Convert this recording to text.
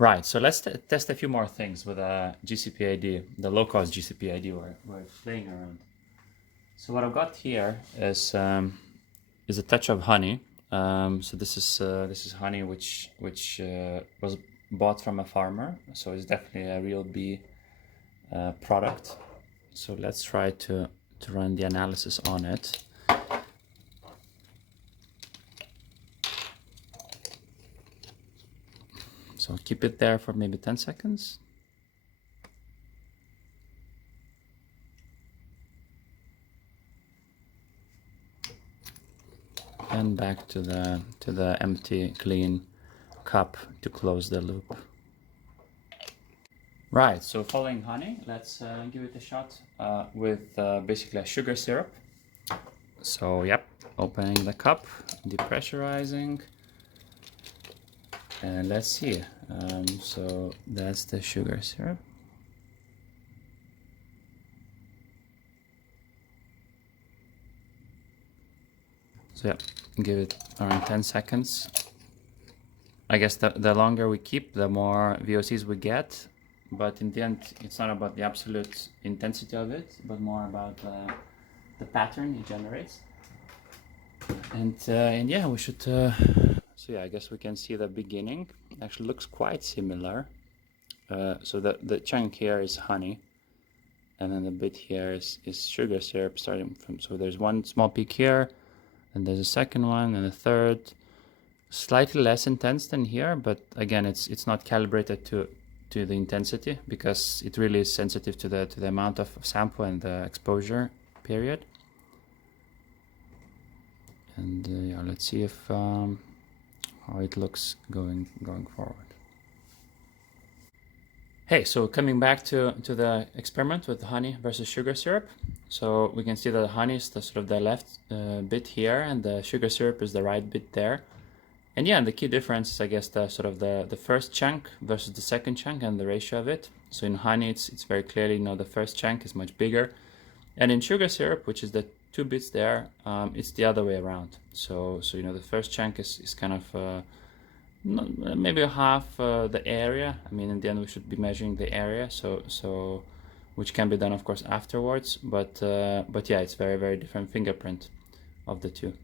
Right, so let's test a few more things with a GCP ID, the low-cost GCP ID we're playing around. So what I've got here is a touch of honey. So this is honey which was bought from a farmer. So it's definitely a real bee product. So let's try to run the analysis on it. So keep it there for maybe 10 seconds. And back to the empty, clean cup to close the loop. Right, so following honey, let's give it a shot with basically a sugar syrup. So yep, opening the cup, depressurizing, and let's see. So that's the sugar syrup. So yeah, give it around 10 seconds. I guess the longer we keep, the more VOCs we get. But in the end, it's not about the absolute intensity of it, but more about the pattern it generates. And yeah, we should. So yeah, I guess we can see the beginning. Actually, looks quite similar. So the chunk here is honey, and then the bit here is sugar syrup starting from. So there's one small peak here, and there's a second one, and a third. Slightly less intense than here, but again, it's not calibrated to the intensity because it really is sensitive to the amount of sample and the exposure period. And yeah, let's see if how it looks going forward. Hey, so coming back to the experiment with honey versus sugar syrup. So we can see that the honey is the sort of the left bit here, and the sugar syrup is the right bit there. And yeah, the key difference is, I guess, the sort of the first chunk versus the second chunk and the ratio of it. So in honey, it's very clearly, you know, the first chunk is much bigger. And in sugar syrup, which is the two bits there, it's the other way around. So you know, the first chunk is kind of maybe half the area. I mean, in the end, we should be measuring the area. So which can be done, of course, afterwards. But yeah, it's very, very different fingerprint of the two.